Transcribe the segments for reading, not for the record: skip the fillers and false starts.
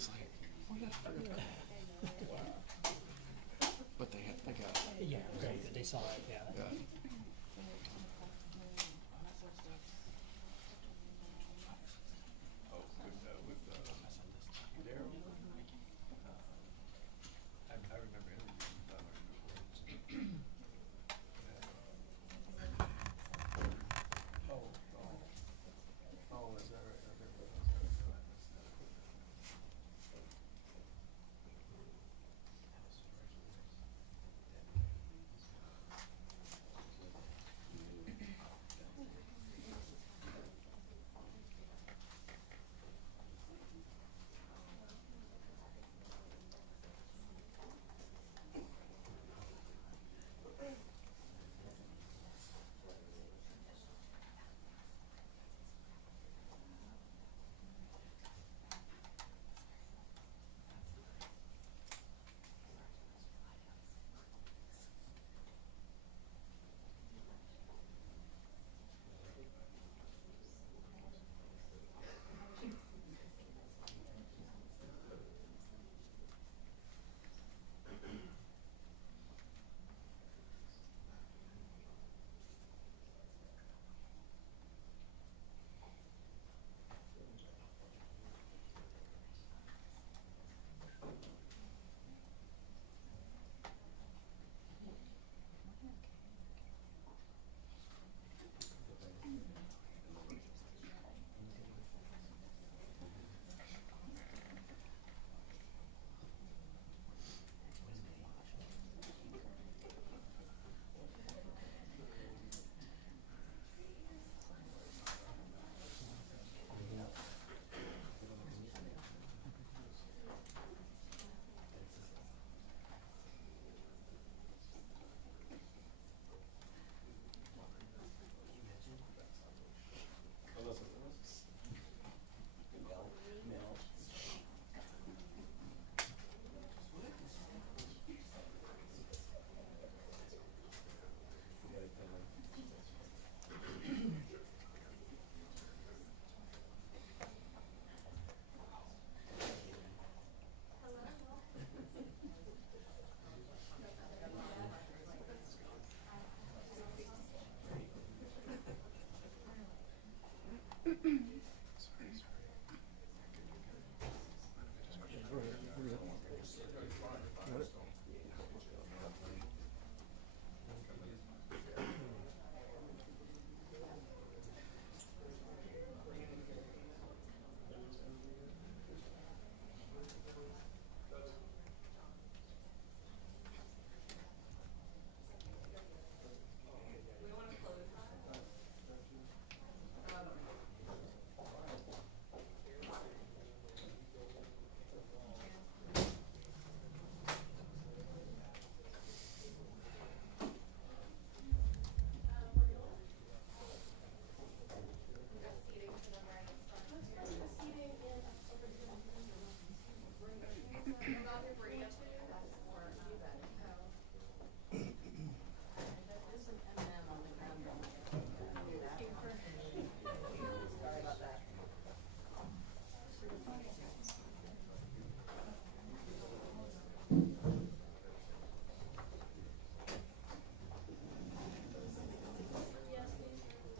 was like, what the frick? But they got it. Yeah, great that they saw it, yeah. Yeah. I remember interviewing Oh, is that right?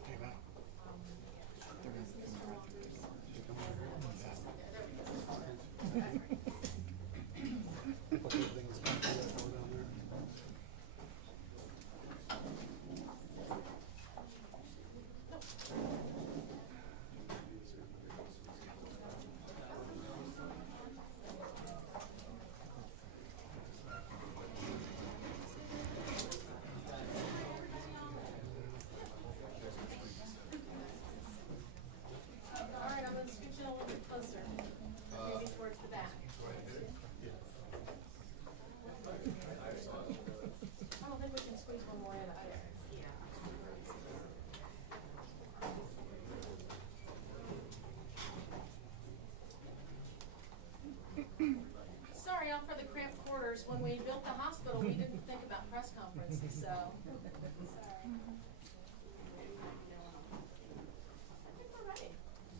Hey, Val. They're gonna come right through the door. Just come over here. What the thing is going to that door down there? All right, I'm going to scoot you a little bit closer. Maybe towards the back. I don't think we can squeeze one more in up there. Sorry, all for the cramped quarters. When we built the hospital, we didn't think about press conferences, so. Sorry. I think we're ready.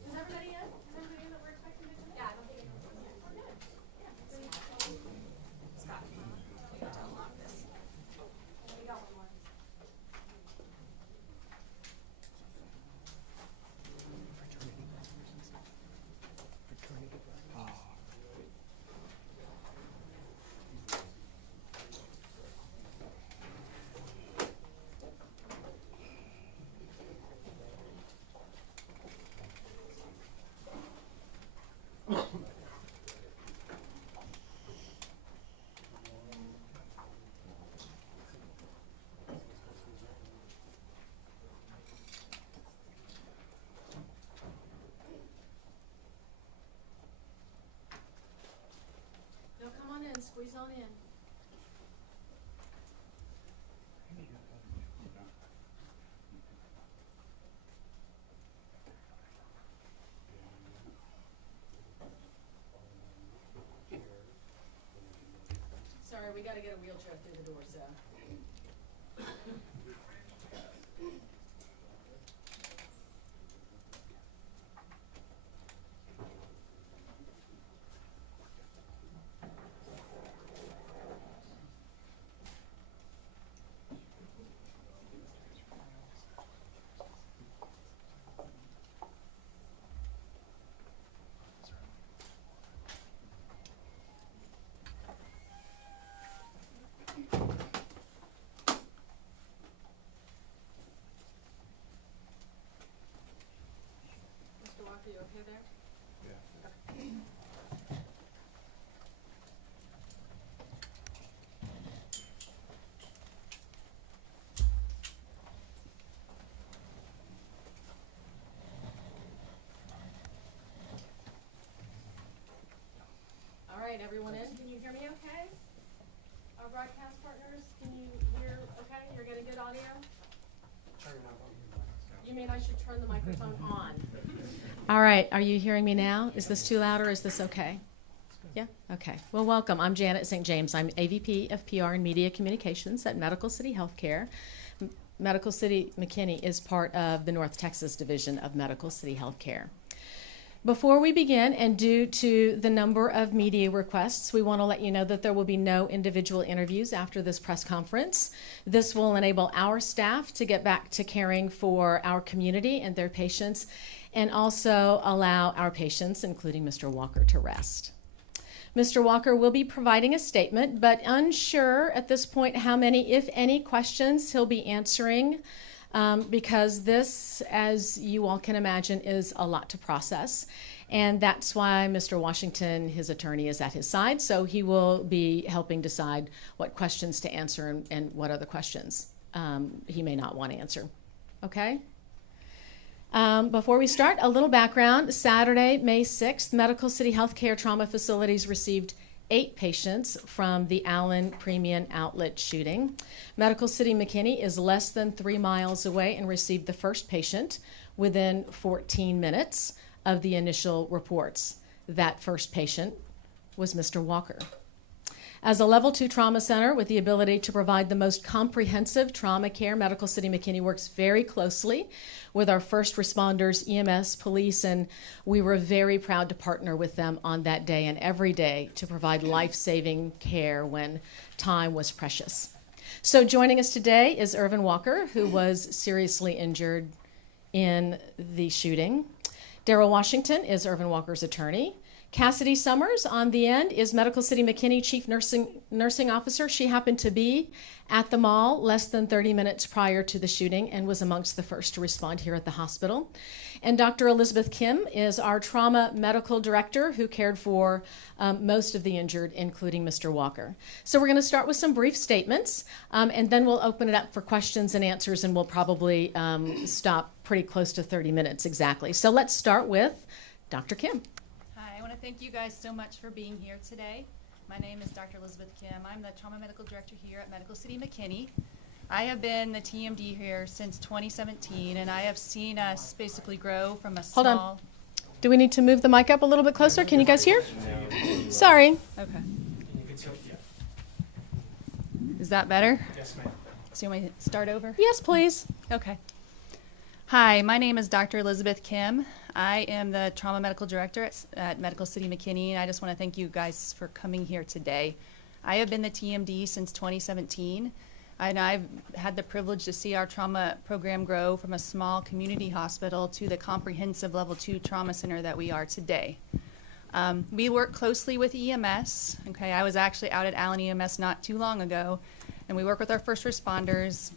Is everybody in? Is everybody in that we're expecting to come? Yeah, I don't think anyone's in yet. We're good. Squeeze on in. Sorry, we gotta get a wheelchair through the door, so. Mr. Walker, you okay there? All right, everyone in, can you hear me okay? Our broadcast partners, can you hear okay? You're getting good audio? You mean I should turn the microphone on? All right, are you hearing me now? Is this too loud or is this okay? Yeah? Okay. Well, welcome. I'm Janet St. James. I'm AVP of PR and Media Communications at Medical City Healthcare. Medical City McKinney is part of the North Texas Division of Medical City Healthcare. Before we begin, and due to the number of media requests, we want to let you know that there will be no individual interviews after this press conference. This will enable our staff to get back to caring for our community and their patients, and also allow our patients, including Mr. Walker, to rest. Mr. Walker will be providing a statement, but unsure at this point how many, if any, questions he'll be answering. Because this, as you all can imagine, is a lot to process. And that's why Mr. Washington, his attorney, is at his side. So he will be helping decide what questions to answer and what other questions he may not want to answer. Okay? Before we start, a little background. Saturday, May 6th, Medical City Healthcare Trauma Facilities received 8 patients from the Allen Premium Outlet shooting. Medical City McKinney is less than 3 miles away and received the first patient within 14 minutes of the initial reports. That first patient was Mr. Walker. As a level 2 trauma center with the ability to provide the most comprehensive trauma care, Medical City McKinney works very closely with our first responders, EMS, police, and we were very proud to partner with them on that day and every day to provide life-saving care when time was precious. So joining us today is Irvin Walker, who was seriously injured in the shooting. Daryl Washington is Irvin Walker's attorney. Cassidy Summers on the end is Medical City McKinney Chief Nursing Officer. She happened to be at the mall less than 30 minutes prior to the shooting and was amongst the first to respond here at the hospital. And Dr. Elizabeth Kim is our Trauma Medical Director who cared for most of the injured, including Mr. Walker. So we're going to start with some brief statements, and then we'll open it up for questions and answers, and we'll probably stop pretty close to 30 minutes exactly. So let's start with Dr. Kim. I want to thank you guys so much for being here today. My name is Dr. Elizabeth Kim. I'm the Trauma Medical Director here at Medical City McKinney. I have been the TMD here since 2017, and I have seen us basically grow from a small... Hold on. Do we need to move the mic up a little bit closer? Can you guys hear? Sorry. Okay. Is that better? Yes, ma'am. So you want me to start over? Yes, please. Okay. Hi, my name is Dr. Elizabeth Kim. I am the Trauma Medical Director at Medical City McKinney, and I just want to thank you guys for coming here today. I have been the TMD since 2017, and I've had the privilege to see our trauma program grow from a small community hospital to the comprehensive level 2 trauma center that we are today. We work closely with EMS. Okay, I was actually out at Allen EMS not too long ago, and we work with our first responders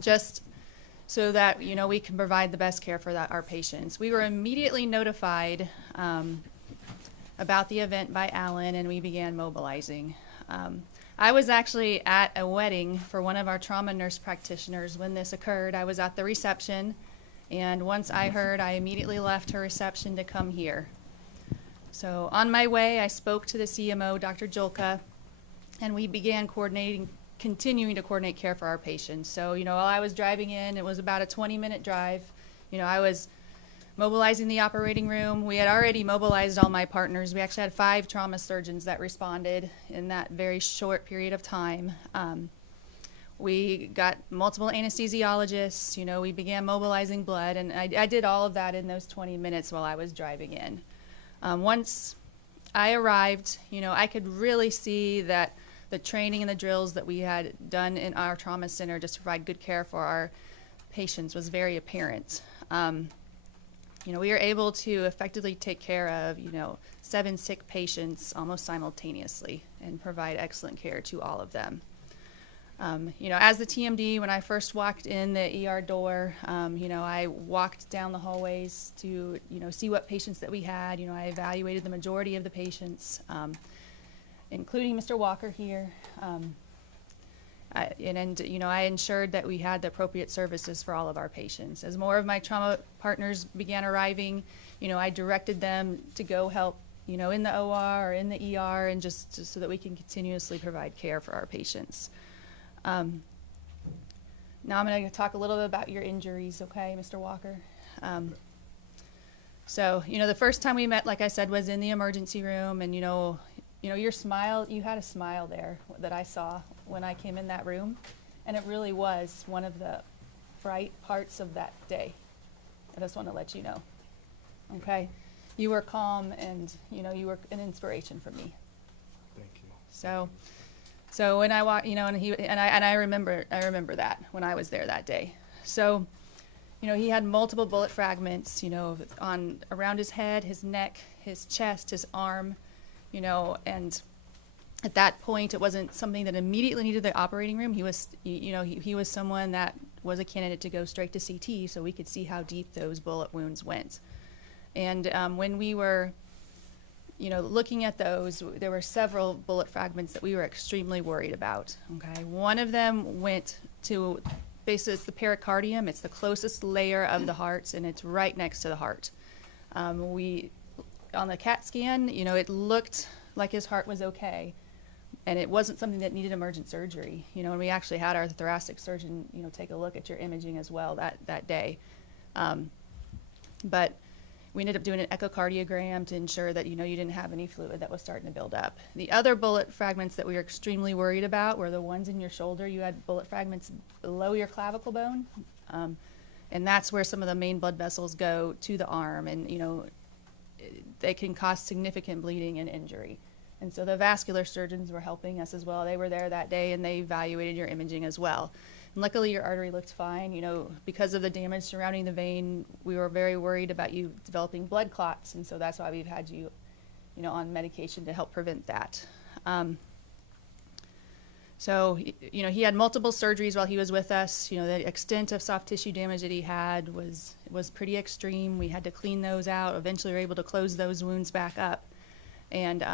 just so that, you know, we can provide the best care for our patients. We were immediately notified about the event by Allen, and we began mobilizing. I was actually at a wedding for one of our trauma nurse practitioners when this occurred. I was at the reception, and once I heard, I immediately left her reception to come here. So on my way, I spoke to the CMO, Dr. Julka, and we began continuing to coordinate care for our patients. So, while I was driving in, it was about a 20-minute drive. I was mobilizing the operating room. We had already mobilized all my partners. We actually had 5 trauma surgeons that responded in that very short period of time. We got multiple anesthesiologists. We began mobilizing blood, and I did all of that in those 20 minutes while I was driving in. Once I arrived, I could really see that the training and the drills that we had done in our trauma center just to provide good care for our patients was very apparent. We were able to effectively take care of, 7 sick patients almost simultaneously and provide excellent care to all of them. As the TMD, when I first walked in the ER door, I walked down the hallways to, see what patients that we had. I evaluated the majority of the patients, including Mr. Walker here. I ensured that we had the appropriate services for all of our patients. As more of my trauma partners began arriving, I directed them to go help, in the OR or in the ER, and just so that we can continuously provide care for our patients. Now I'm going to talk a little bit about your injuries, okay, Mr. Walker? So, the first time we met, like I said, was in the emergency room, and your smile, you had a smile there that I saw when I came in that room, and it really was one of the bright parts of that day. I just want to let you know, okay? You were calm, and, you were an inspiration for me. Thank you. So when I walked, and I remember that when I was there that day. So, he had multiple bullet fragments, around his head, his neck, his chest, his arm, and at that point, it wasn't something that immediately needed the operating room. He was, he was someone that was a candidate to go straight to CT, so we could see how deep those bullet wounds went. And when we were, looking at those, there were several bullet fragments that we were extremely worried about. Okay, one of them went to basically it's the pericardium. It's the closest layer of the heart, and it's right next to the heart. On the CAT scan, it looked like his heart was okay, and it wasn't something that needed emergent surgery. And we actually had our thoracic surgeon, take a look at your imaging as well that day. But we ended up doing an echocardiogram to ensure that, you didn't have any fluid that was starting to build up. The other bullet fragments that we were extremely worried about were the ones in your shoulder. You had bullet fragments below your clavicle bone, and that's where some of the main blood vessels go to the arm, and, they can cause significant bleeding and injury. And so the vascular surgeons were helping us as well. They were there that day, and they evaluated your imaging as well. And luckily, your artery looked fine. Because of the damage surrounding the vein, we were very worried about you developing blood clots, and so that's why we've had you, on medication to help prevent that. So, he had multiple surgeries while he was with us. The extent of soft tissue damage that he had was pretty extreme. We had to clean those out. Eventually, we were able to close those wounds back up. And,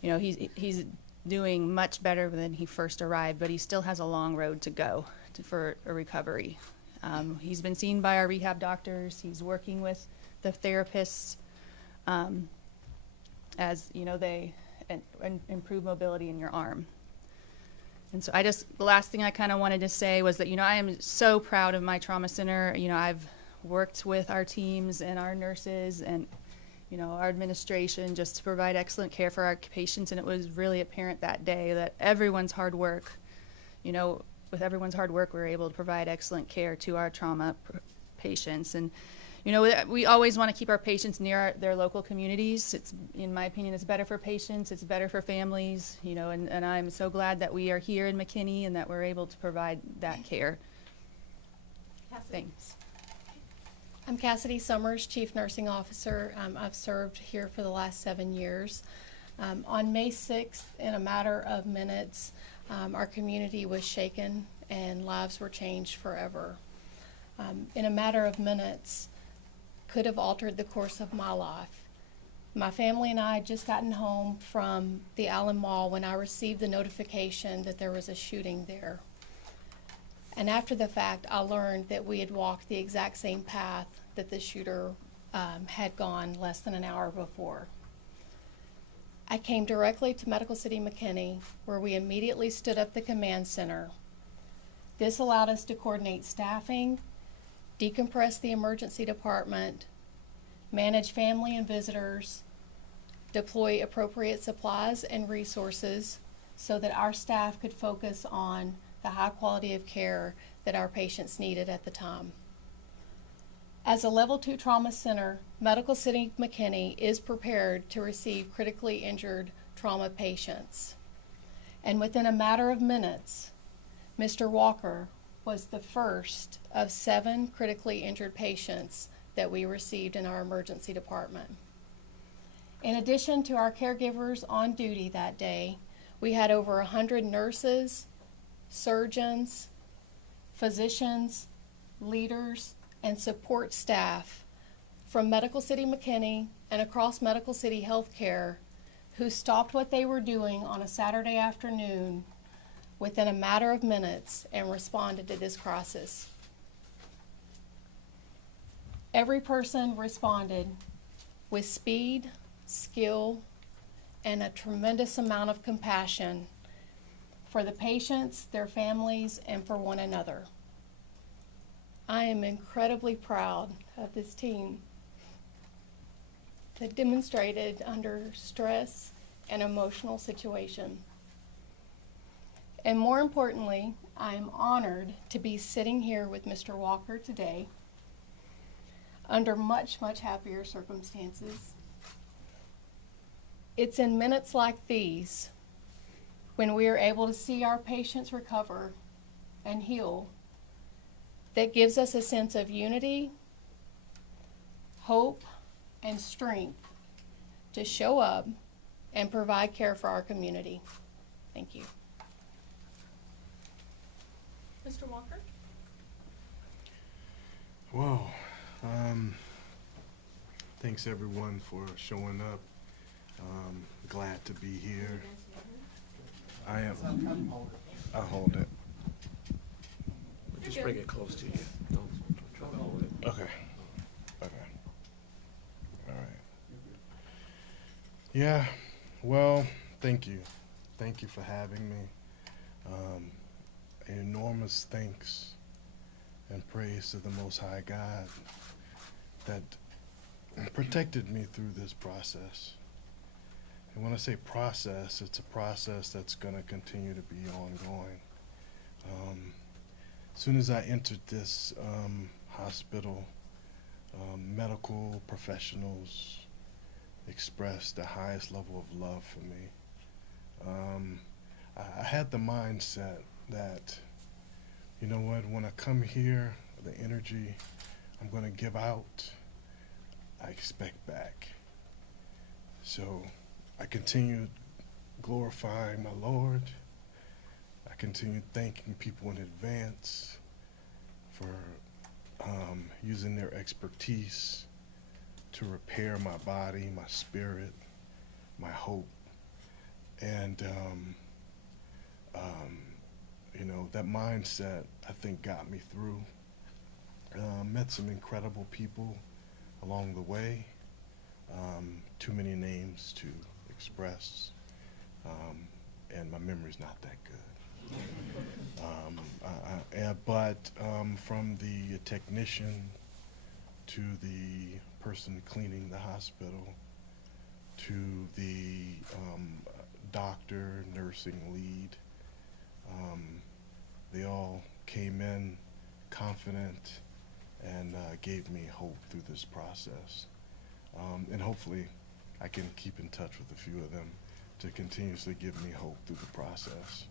he's doing much better than he first arrived, but he still has a long road to go for a recovery. He's been seen by our rehab doctors. He's working with the therapists as, they improve mobility in your arm. And so the last thing I kind of wanted to say was that, I am so proud of my trauma center. I've worked with our teams and our nurses and, our administration just to provide excellent care for our patients. And it was really apparent that day that everyone's hard work, with everyone's hard work, we were able to provide excellent care to our trauma patients. And, we always want to keep our patients near their local communities. It's, in my opinion, it's better for patients, it's better for families, and I'm so glad that we are here in McKinney and that we're able to provide that care. Thanks. I'm Cassidy Summers, Chief Nursing Officer. I've served here for the last 7 years. On May 6th, in a matter of minutes, our community was shaken and lives were changed forever. In a matter of minutes, could have altered the course of my life. My family and I had just gotten home from the Allen Mall when I received the notification that there was a shooting there. And after the fact, I learned that we had walked the exact same path that the shooter had gone less than an hour before. I came directly to Medical City McKinney, where we immediately stood up the command center. This allowed us to coordinate staffing, decompress the emergency department, manage family and visitors, deploy appropriate supplies and resources so that our staff could focus on the high quality of care that our patients needed at the time. As a Level 2 trauma center, Medical City McKinney is prepared to receive critically injured trauma patients. And within a matter of minutes, Mr. Walker was the first of 7 critically injured patients that we received in our emergency department. In addition to our caregivers on duty that day, we had over 100 nurses, surgeons, physicians, leaders, and support staff from Medical City McKinney and across Medical City Healthcare who stopped what they were doing on a Saturday afternoon within a matter of minutes and responded to this crisis. Every person responded with speed, skill, and a tremendous amount of compassion for the patients, their families, and for one another. I am incredibly proud of this team that demonstrated under stress and emotional situation. And more importantly, I am honored to be sitting here with Mr. Walker today under much, much happier circumstances. It's in minutes like these when we are able to see our patients recover and heal that gives us a sense of unity, hope, and strength to show up and provide care for our community. Thank you. Mr. Walker? Whoa. Thanks everyone for showing up. Glad to be here. I am. I'll hold it. Just bring it close to you. Don't try to hold it. Okay. Okay. All right. Yeah. Well, thank you. Thank you for having me. Enormous thanks and praise to the Most High God that protected me through this process. And when I say process, it's a process that's going to continue to be ongoing. As soon as I entered this hospital, medical professionals expressed the highest level of love for me. I had the mindset that, you know what, when I come here, the energy I'm going to give out, I expect back. So I continue glorifying my Lord. I continue thanking people in advance for using their expertise to repair my body, my spirit, my hope. And you know, that mindset, I think, got me through. Met some incredible people along the way. Too many names to express, and my memory's not that good. But from the technician to the person cleaning the hospital to the doctor, nursing lead, they all came in confident and gave me hope through this process. And hopefully I can keep in touch with a few of them to continuously give me hope through the process.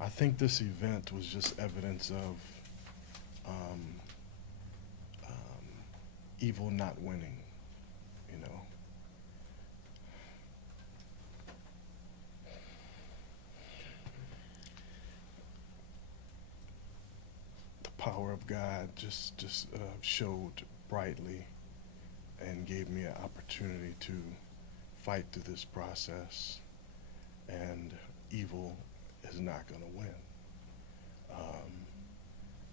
I think this event was just evidence of evil not winning, you know. The power of God just showed brightly and gave me an opportunity to fight through this process, and evil is not going to win.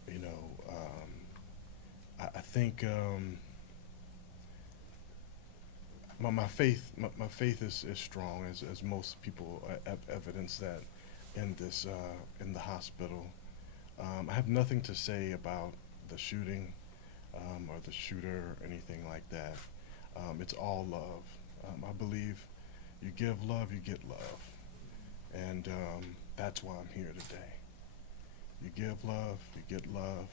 You know, I think my faith is strong, as most people have evidence that in this in the hospital. I have nothing to say about the shooting or the shooter or anything like that. It's all love. I believe you give love, you get love, and that's why I'm here today. You give love, you get love.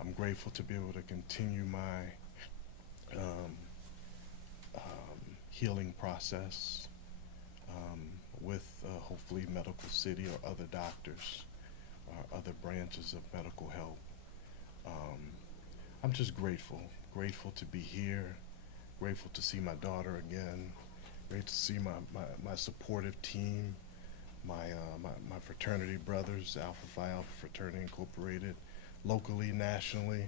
I'm grateful to be able to continue my healing process with hopefully Medical City or other doctors or other branches of medical help. I'm just grateful to be here, grateful to see my daughter again, great to see my supportive team, my fraternity brothers, Alpha Phi Alpha Fraternity Incorporated, locally, nationally,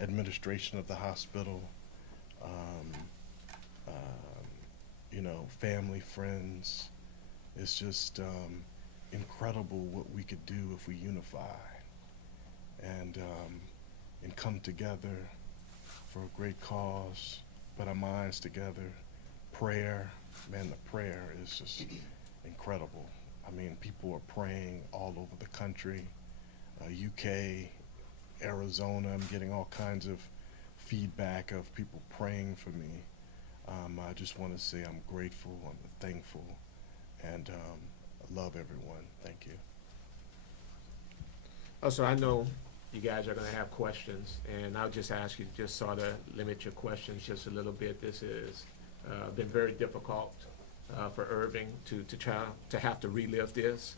administration of the hospital, you know, family, friends. It's just incredible what we could do if we unify and come together for a great cause, put our minds together. Prayer, man, the prayer is just incredible. I mean, people are praying all over the country, UK, Arizona. I'm getting all kinds of feedback of people praying for me. I just want to say I'm grateful, I'm thankful, and I love everyone. Thank you. Also, I know you guys are going to have questions, and I'll just ask you to just sort of limit your questions just a little bit. This has been very difficult for Irving to try to have to relive this,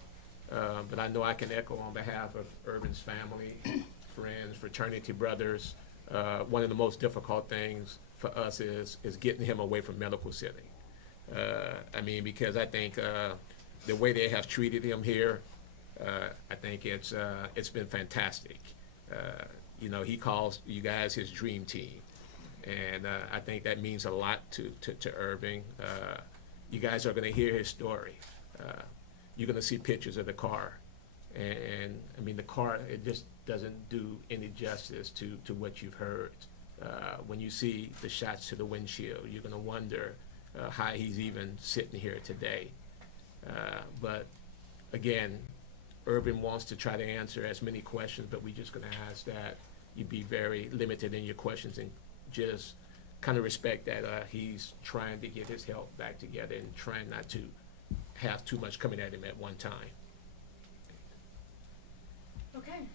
but I know I can echo on behalf of Irving's family, friends, fraternity brothers. One of the most difficult things for us is getting him away from Medical City. I mean, because I think the way they have treated him here, I think it's been fantastic. You know, he calls you guys his dream team, and I think that means a lot to Irving. You guys are going to hear his story. You're going to see pictures of the car, and I mean, the car, it just doesn't do any justice to what you've heard. When you see the shots to the windshield, you're going to wonder how he's even sitting here today. But again, Irving wants to try to answer as many questions, but we're just going to ask that you be very limited in your questions and just kind of respect that he's trying to get his health back together and trying not to have too much coming at him at one time. Okay.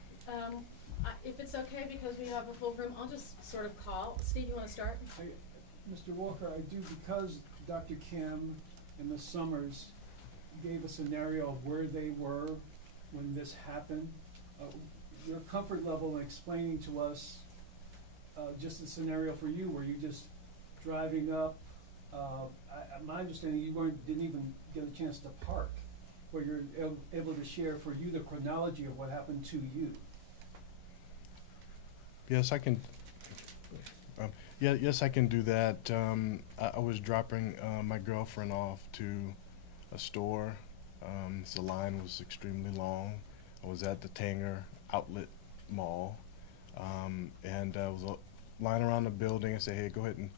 If it's okay, because we have a full room, I'll just sort of call. Steve, you want to start? Mr. Walker, I do, because Dr. Kim and Ms. Summers gave a scenario of where they were when this happened. Your comfort level in explaining to us just the scenario for you, were you just driving up? My understanding, you didn't even get a chance to park, where you're able to share for you the chronology of what happened to you. Yes, I can. Yes, I can do that. I was dropping my girlfriend off to a store. The line was extremely long. I was at the Tanger Outlet Mall, and I was lying around the building. I said, "Hey, go ahead and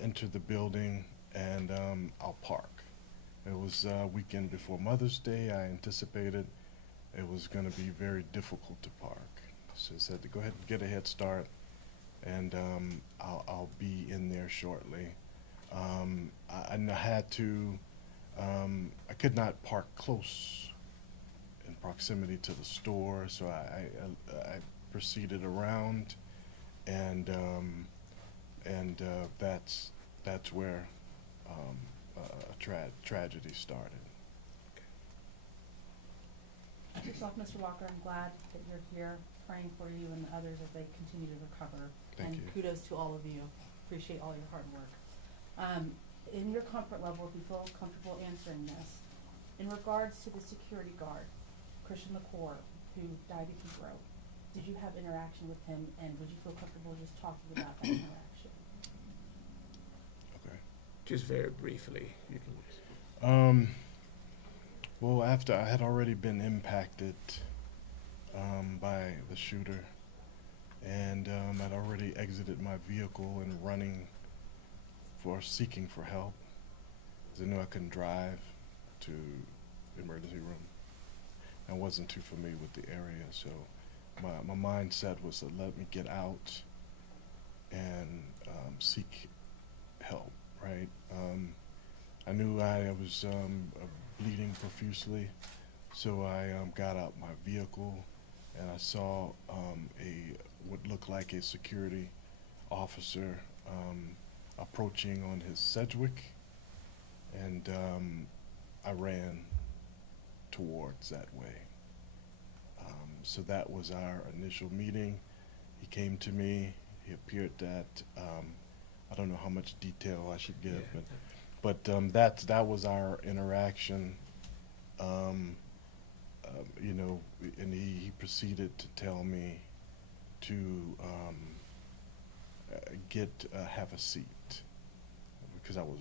enter the building, and I'll park." It was weekend before Mother's Day. I anticipated it was going to be very difficult to park. So I said to go ahead and get a head start, and I'll be in there shortly. I had to, I could not park close in proximity to the store, so I proceeded around, and that's where a tragedy started. Yourself, Mr. Walker, I'm glad that you're here praying for you and the others as they continue to recover. Thank and you. Kudos to all of you. Appreciate all your hard work. In your comfort level, if you feel comfortable answering this, in regards to the security guard, Christian McCord, who died at Heathrow, did you have interaction with him, and would you feel comfortable just talking about that interaction? Okay. Just very briefly, you can. Well, after I had already been impacted by the shooter, and I'd already exited my vehicle and running for seeking for help, 'cause I knew I couldn't drive to the emergency room. I wasn't too familiar with the area, so my mindset was to let me get out and seek help, right? I knew I was bleeding profusely, so I got out my vehicle and I saw what looked like a security officer approaching on his Sedgwick, and I ran towards that way. So that was our initial meeting. He came to me. He appeared at I don't know how much detail I should give, but that was our interaction. You know, and he proceeded to tell me to have a seat, because I was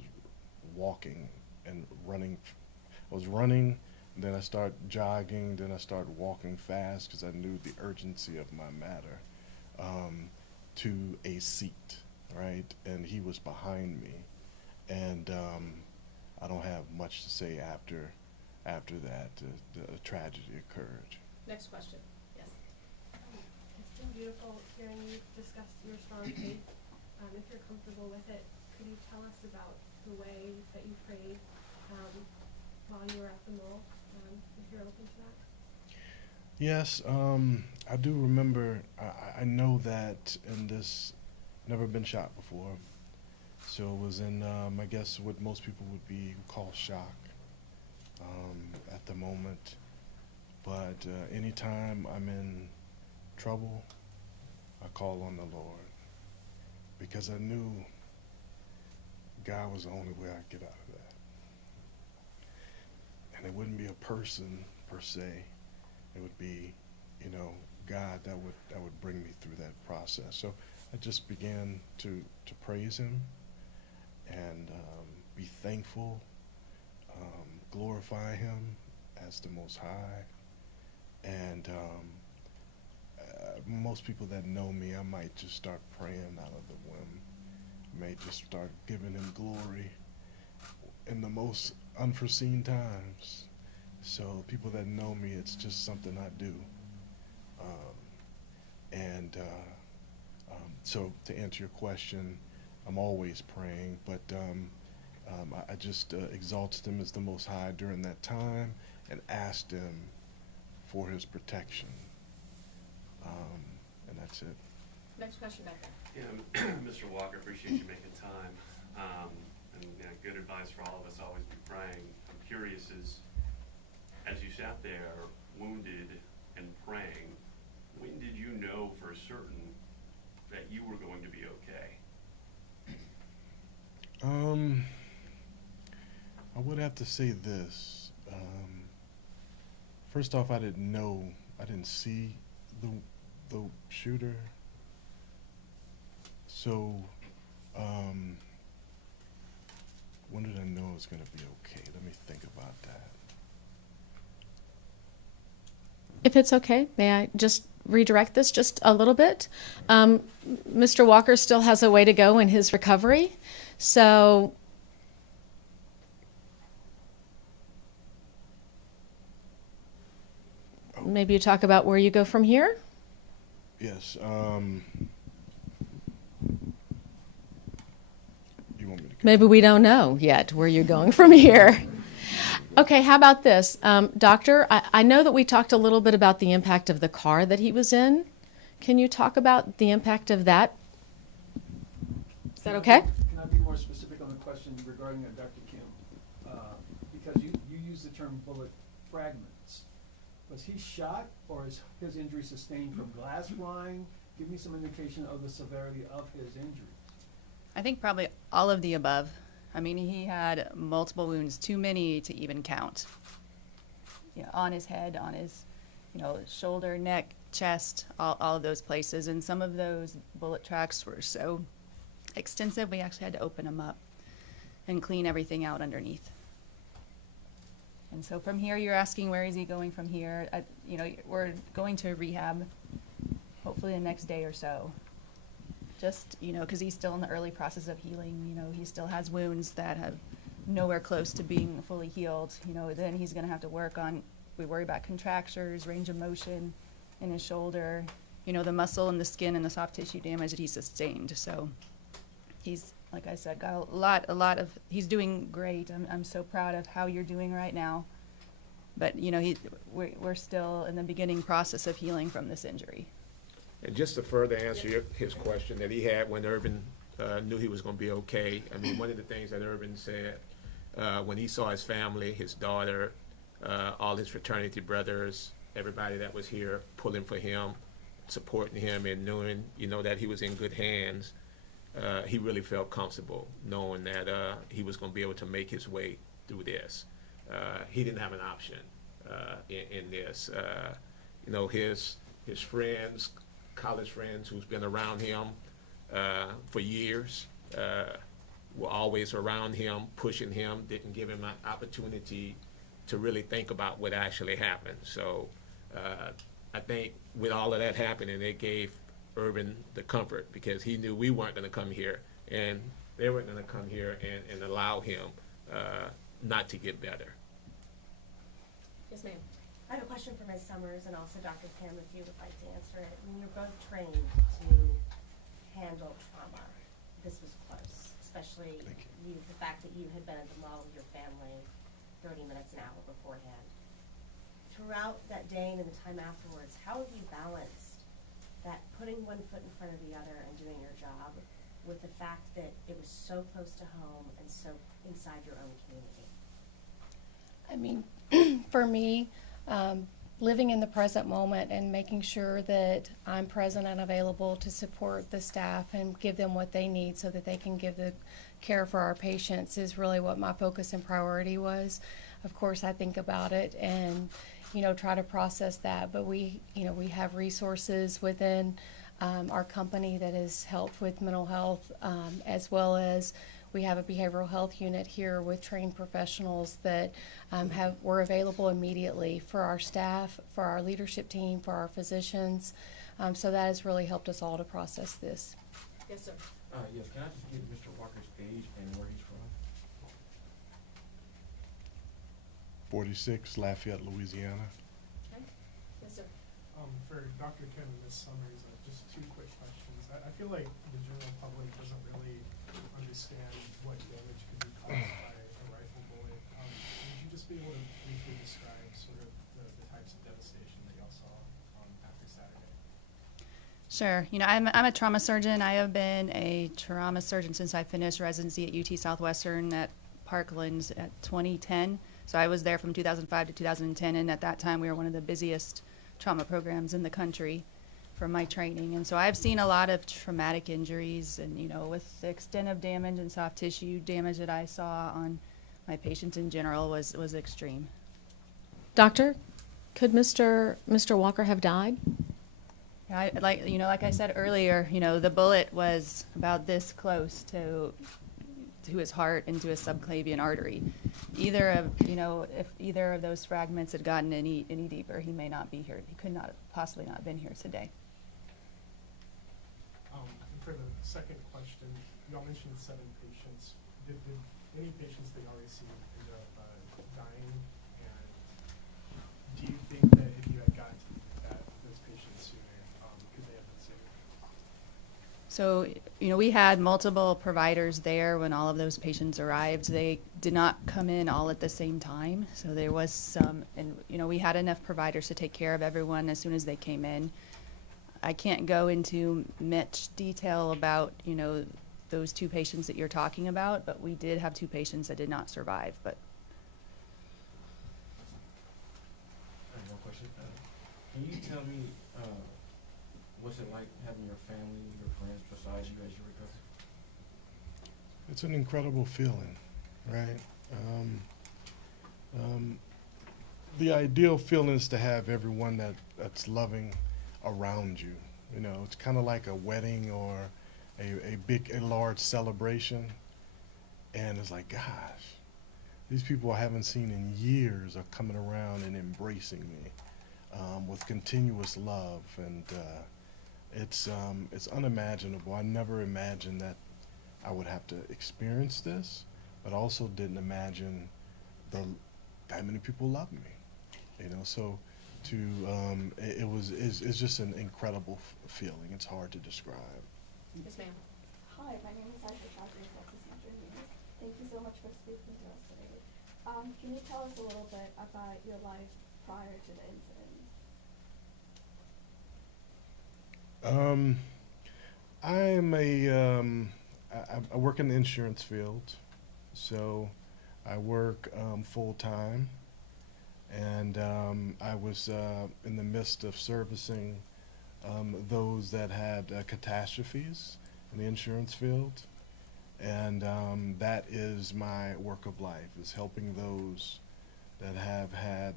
walking and running. I was running, then I started jogging, then I started walking fast because I knew the urgency of my matter, to a seat, right? And he was behind me, and I don't have much to say after that. The tragedy occurred. Next question. Yes. It's been beautiful hearing you discuss your strong faith. If you're comfortable with it, could you tell us about the way that you prayed while you were at the mall, if you're open to that? Yes, I do remember. I know that in this, never been shot before, so it was in, I guess, what most people would call shock at the moment. But anytime I'm in trouble, I call on the Lord, because I knew God was the only way I'd get out of that. And it wouldn't be a person per se. It would be, you know, God that would bring me through that process. So I just began to praise Him and be thankful, glorify Him as the Most High. And most people that know me, I might just start praying out of the whim. May just start giving Him glory in the most unforeseen times. So people that know me, it's just something I do. So to answer your question, I'm always praying, but I just exalted Him as the Most High during that time and asked Him for His protection. And that's it. Next question back there. Yeah, Mr. Walker, appreciate you making time. And you know, good advice for all of us, always be praying. I'm curious, as you sat there wounded and praying, when did you know for certain that you were going to be okay? I would have to say this. First off, I didn't see the shooter. So, when did I know it was going to be okay? Let me think about that. If it's okay, may I just redirect this just a little bit? Mr. Walker still has a way to go in his recovery. So maybe you talk about where you go from here? Yes. You want me to? Maybe we don't know yet where you're going from here. Okay, how about this? Doctor, I know that we talked a little bit about the impact of the car that he was in. Can you talk about the impact of that? Is that okay? Can I be more specific on the question regarding Dr. Kim? Because you used the term bullet fragments. Was he shot, or is his injury sustained from glass flying? Give me some indication of the severity of his injuries. I think probably all of the above. I mean, he had multiple wounds, too many to even count. You know, on his head, on his, shoulder, neck, chest, all of those places. And some of those bullet tracks were so extensive, we actually had to open them up and clean everything out underneath. And so from here, you're asking where is he going from here? We're going to rehab hopefully the next day or so just, because he's still in the early process of healing. He still has wounds that have nowhere close to being fully healed. Then he's going to have to work on, we worry about contractures, range of motion in his shoulder, the muscle and the skin and the soft tissue damage that he sustained. So he's, like I said, got a lot of, he's doing great. I'm so proud of how you're doing right now. But, we're still in the beginning process of healing from this injury. And just to further answer his question that he had when Irvin knew he was going to be okay, I mean, one of the things that Irvin said when he saw his family, his daughter, all his fraternity brothers, everybody that was here pulling for him, supporting him, and knowing, that he was in good hands, he really felt comfortable knowing that he was going to be able to make his way through this. He didn't have an option in this. His friends, college friends who's been around him for years, were always around him, pushing him, didn't give him an opportunity to really think about what actually happened. So I think with all of that happening, it gave Irvin the comfort, because he knew we weren't going to come here, and they weren't going to come here and allow him not to get better. Yes, ma'am. I have a question for Ms. Summers and also Dr. Kim, if you would like to answer it. When you're both trained to handle trauma, this was close, especially the fact that you had been at the mall with your family 30 minutes an hour beforehand. Throughout that day and in the time afterwards, how have you balanced that putting one foot in front of the other and doing your job with the fact that it was so close to home and so inside your own community? I mean, for me, living in the present moment and making sure that I'm present and available to support the staff and give them what they need so that they can give the care for our patients is really what my focus and priority was. Of course, I think about it and, try to process that, but we have resources within our company that has helped with mental health, as well as we have a behavioral health unit here with trained professionals that were available immediately for our staff, for our leadership team, for our physicians. So that has really helped us all to process this. Yes, sir. Yes, can I just give Mr. Walker's age and where he's from? 46, Lafayette, Louisiana. Okay. Yes, sir. For Dr. Kim and Ms. Summers, just two quick questions. I feel like the general public doesn't really understand what damage could be caused by a rifle bullet. Would you just be able to briefly describe sort of the types of devastation that y'all saw after Saturday? Sure. I'm a trauma surgeon. I have been a trauma surgeon since I finished residency at UT Southwestern at Parkland at 2010. So I was there from 2005 to 2010, and at that time we were one of the busiest trauma programs in the country from my training. And so I've seen a lot of traumatic injuries, and with the extent of damage and soft tissue damage that I saw on my patients in general was extreme. Doctor, could Mr. Walker have died? Like I said earlier, the bullet was about this close to his heart and to his subclavian artery. If either of those fragments had gotten any deeper, he may not be here. He could not possibly not have been here today. And for the second question, y'all mentioned 7 patients. Did any patients that y'all received end up dying? And do you think that if you had gotten those patients sooner, could they have been saved? So, we had multiple providers there when all of those patients arrived. They did not come in all at the same time. So there was some, and, we had enough providers to take care of everyone as soon as they came in. I can't go into much detail about, those 2 patients that you're talking about, but we did have 2 patients that did not survive. But I have one question. Can you tell me what's it like having your family, your friends beside you as you recover? It's an incredible feeling, right? The ideal feeling is to have everyone that's loving around you. It's kind of like a wedding or a large celebration, and it's like, gosh, these people I haven't seen in years are coming around and embracing me with continuous love, and it's unimaginable. I never imagined that I would have to experience this, but also didn't imagine that many people love me. You know, so it's just an incredible feeling. It's hard to describe. Yes, ma'am. Hi, my name is Aisha Chowdhury, Texas Metro News. Thank you so much for speaking to us today. Can you tell us a little bit about your life prior to the incident? I work in the insurance field, so I work full time, and I was in the midst of servicing those that had catastrophes in the insurance field, and that is my work of life, is helping those that have had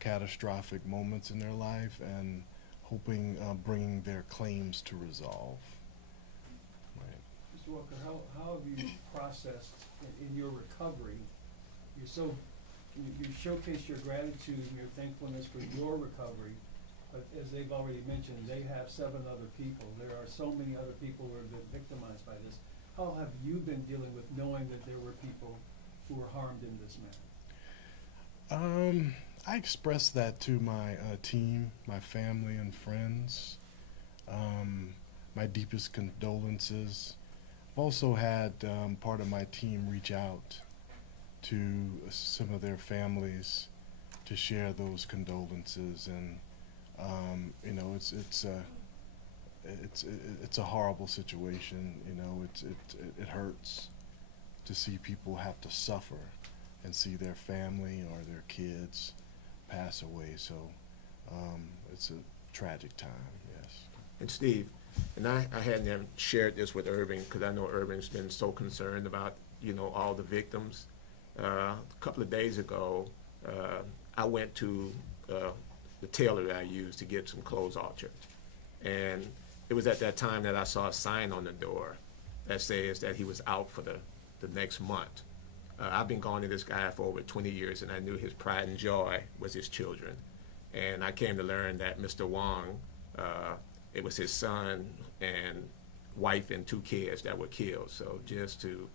catastrophic moments in their life and hoping bringing their claims to resolve. Right. Mr. Walker, how have you processed in your recovery? You showcase your gratitude and your thankfulness for your recovery, but as they've already mentioned, they have 7 other people. There are so many other people who have been victimized by this. How have you been dealing with knowing that there were people who were harmed in this manner? I expressed that to my team, my family and friends. My deepest condolences. I've also had part of my team reach out to some of their families to share those condolences, and you know, it's a horrible situation. You know, it hurts to see people have to suffer and see their family or their kids pass away. So it's a tragic time, yes. And Steve, and I hadn't shared this with Irving, because I know Irving's been so concerned about, you know, all the victims. A couple of days ago, I went to the tailor that I used to get some clothes altered. And it was at that time that I saw a sign on the door that says that he was out for the next month. I've been going to this guy for over 20 years, and I knew his pride and joy was his children. And I came to learn that Mr. Wong, it was his son and wife and 2 kids that were killed. So just to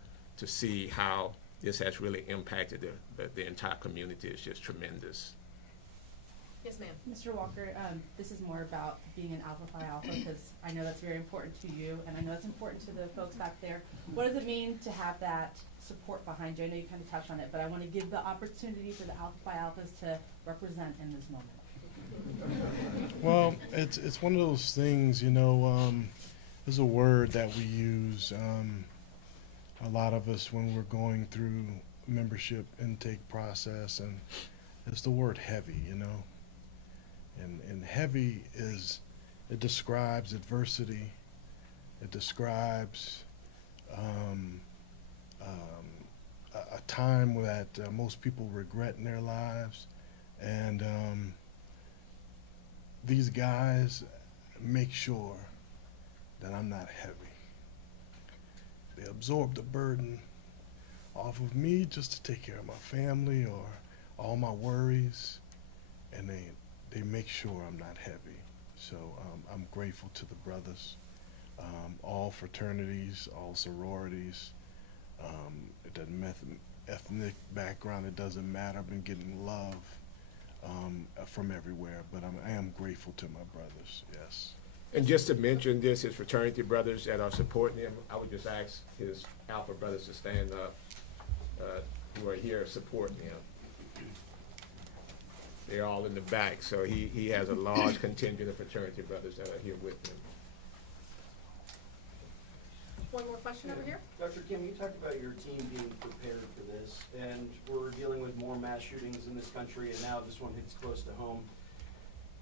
see how this has really impacted the entire community is just tremendous. Yes, ma'am. Mr. Walker, this is more about being an Alpha Phi Alpha, because I know that's very important to you, and I know it's important to the folks back there. What does it mean to have that support behind you? I know you kind of touched on it, but I want to give the opportunity for the Alpha Phi Alphas to represent in this moment. Well, it's one of those things, you know, there's a word that we use, a lot of us when we're going through membership intake process, and it's the word heavy, you know. And heavy it describes adversity. It describes a time that most people regret in their lives. And these guys make sure that I'm not heavy. They absorb the burden off of me just to take care of my family or all my worries, and they make sure I'm not heavy. So I'm grateful to the brothers, all fraternities, all sororities. It doesn't matter ethnic background, it doesn't matter. I've been getting love from everywhere, but I am grateful to my brothers, yes. And just to mention this, his fraternity brothers that are supporting him, I would just ask his Alpha brothers to stand up, who are here supporting him. They're all in the back, so he has a large contingent of fraternity brothers that are here with him. One more question over here. Dr. Kim, you talked about your team being prepared for this, and we're dealing with more mass shootings in this country, and now this one hits close to home.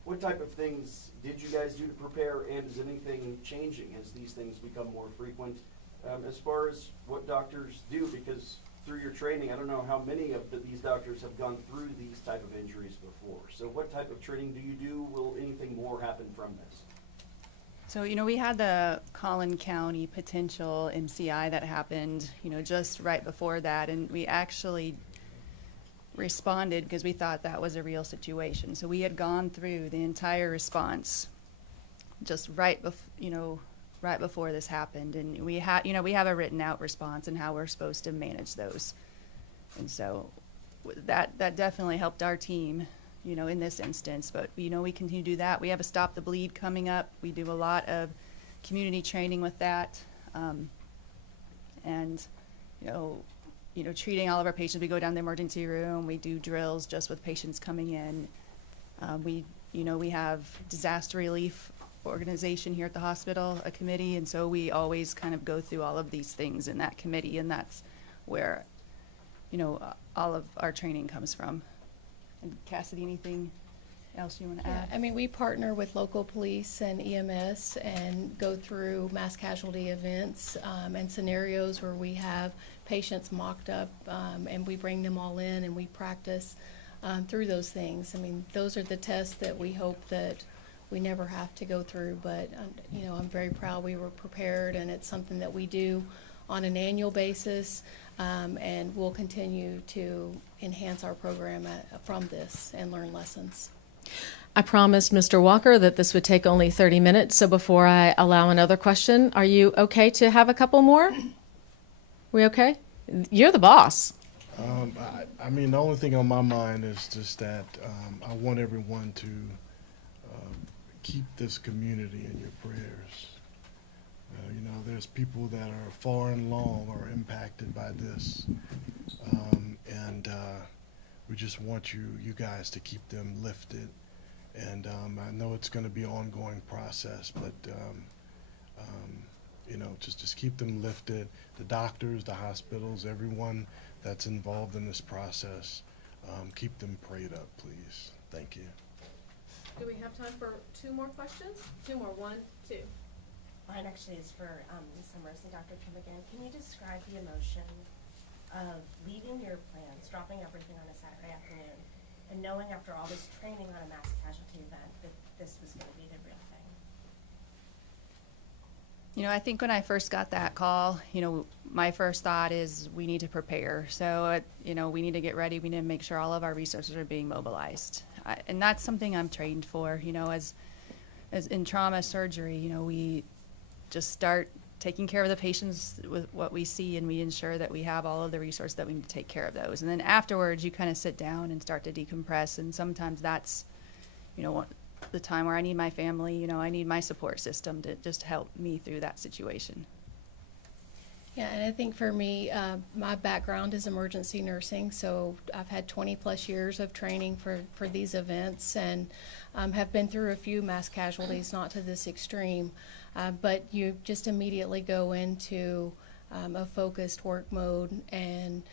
What type of things did you guys do to prepare, and is anything changing as these things become more frequent? As far as what doctors do, because through your training, I don't know how many of these doctors have gone through these type of injuries before. So what type of training do you do? Will anything more happen from this? So, you know, we had the Collin County potential MCI that happened, you know, just right before that, and we actually responded because we thought that was a real situation. So we had gone through the entire response just right before this happened, and we have a written out response and how we're supposed to manage those, and so that definitely helped our team, in this instance. But we continue to do that. We have a Stop the Bleed coming up. We do a lot of community training with that, and treating all of our patients. We go down the emergency room. We do drills just with patients coming in. We have disaster relief organization here at the hospital, a committee, and so we always kind of go through all of these things in that committee, and that's where all of our training comes from. And Cassidy, anything else you want to add? I mean, we partner with local police and EMS and go through mass casualty events and scenarios where we have patients mocked up, and we bring them all in and we practice through those things. I mean, those are the tests that we hope that we never have to go through, but I'm very proud we were prepared, and it's something that we do on an annual basis, and we'll continue to enhance our program from this and learn lessons. I promised Mr. Walker that this would take only 30 minutes, so before I allow another question, are you okay to have a couple more? We okay? You're the boss. I mean, the only thing on my mind is just that I want everyone to keep this community in your prayers. There's people that are far and long or impacted by this, and we just want you guys to keep them lifted. And I know it's going to be an ongoing process, but just keep them lifted. The doctors, the hospitals, everyone that's involved in this process, keep them prayed up, please. Thank you. Do we have time for 2 more questions? 2 more. 1, 2. Mine actually is for Ms. Summers and Dr. Kim again. Can you describe the emotion of leaving your plans, dropping everything on a Saturday afternoon, and knowing after all this training on a mass casualty event that this was going to be the real thing? I think when I first got that call, my first thought is we need to prepare. So, we need to get ready. We need to make sure all of our resources are being mobilized. And that's something I'm trained for, as in trauma surgery, we just start taking care of the patients with what we see, and we ensure that we have all of the resources that we need to take care of those. And then afterwards, you kind of sit down and start to decompress. And sometimes that's, the time where I need my family, I need my support system to just help me through that situation. Yeah, and I think for me, my background is emergency nursing, so I've had 20+ years of training for these events, and have been through a few mass casualties, not to this extreme, but you just immediately go into a focused work mode, and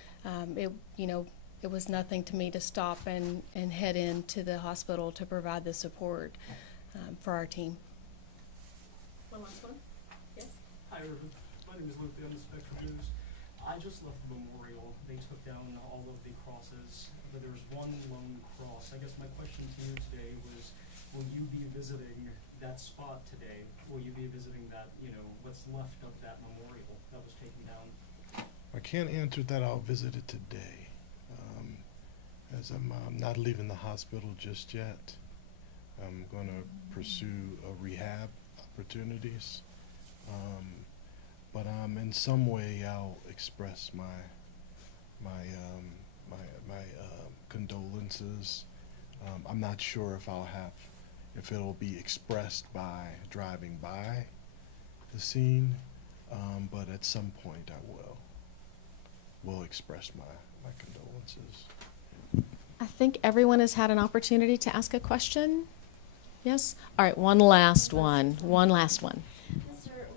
it was nothing to me to stop and head into the hospital to provide the support for our team. One last one. Yes? Hi, my name is Luke, the Spectrum News. I just left the memorial. They took down all of the crosses, but there was one lone cross. I guess my question to you today was, will you be visiting that spot today? Will you be visiting that, what's left of that memorial that was taken down? I can't answer that. I'll visit it today, as I'm not leaving the hospital just yet. I'm going to pursue rehab opportunities, but in some way I'll express my condolences. I'm not sure if it'll be expressed by driving by the scene, but at some point I will express my condolences. I think everyone has had an opportunity to ask a question. Yes? All right, one last one. Mr.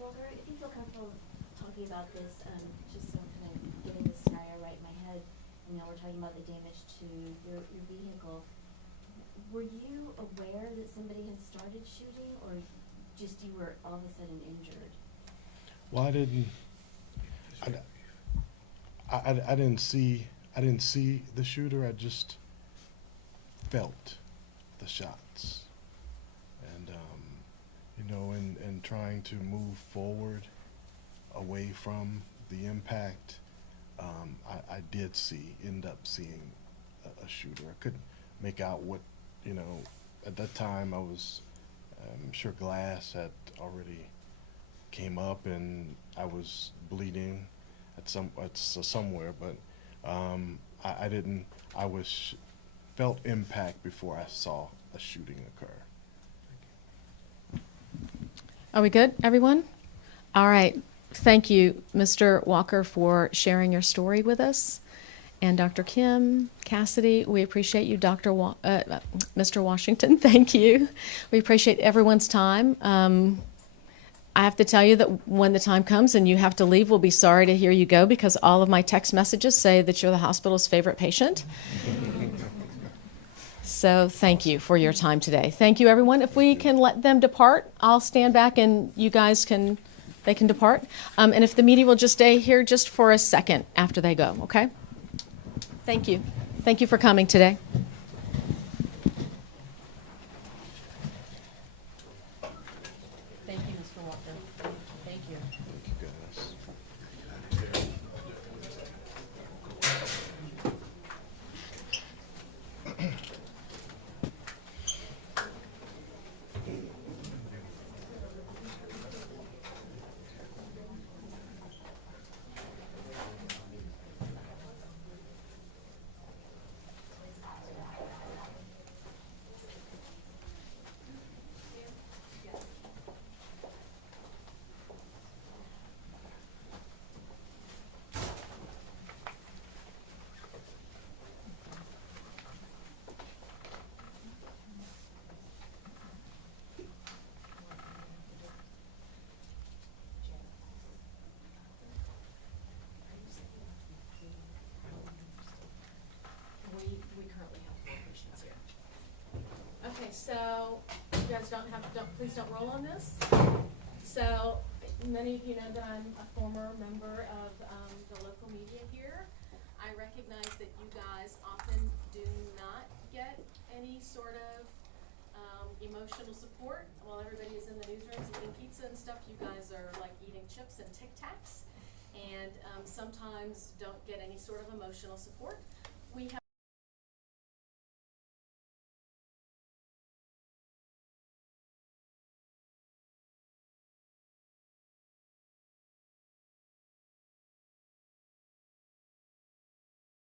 Walker, if you feel comfortable talking about this, just so I'm kind of getting this scenario right in my head, we're talking about the damage to your vehicle. Were you aware that somebody had started shooting, or just you were all of a sudden injured? Well, I didn't see the shooter. I just felt the shots, and in trying to move forward away from the impact, I did end up seeing a shooter. I couldn't make out what, at that time I was I'm sure glass had already came up, and I was bleeding at somewhere, but I didn't. I felt impact before I saw a shooting occur. Are we good, everyone? All right. Thank you, Mr. Walker, for sharing your story with us. And Dr. Kim, Cassidy, we appreciate you. Mr. Washington, thank you. We appreciate everyone's time. I have to tell you that when the time comes and you have to leave, we'll be sorry to hear you go, because all of my text messages say that you're the hospital's favorite patient. So thank you for your time today. Thank you, everyone. If we can let them depart, I'll stand back and you guys can depart. And if the media will just stay here just for a second after they go, okay? Thank you. Thank you for coming today. Thank you, Mr. Walker. Thank you. Thank you, guys. We currently have 4 patients here. Okay, so you guys please don't roll on this. So many of you know that I'm a former member of the local media here. I recognize that you guys often do not get any sort of emotional support while everybody is in the newsrooms eating pizza and stuff. You guys are like eating chips and Tic Tacs, and sometimes don't get any sort of emotional support. We have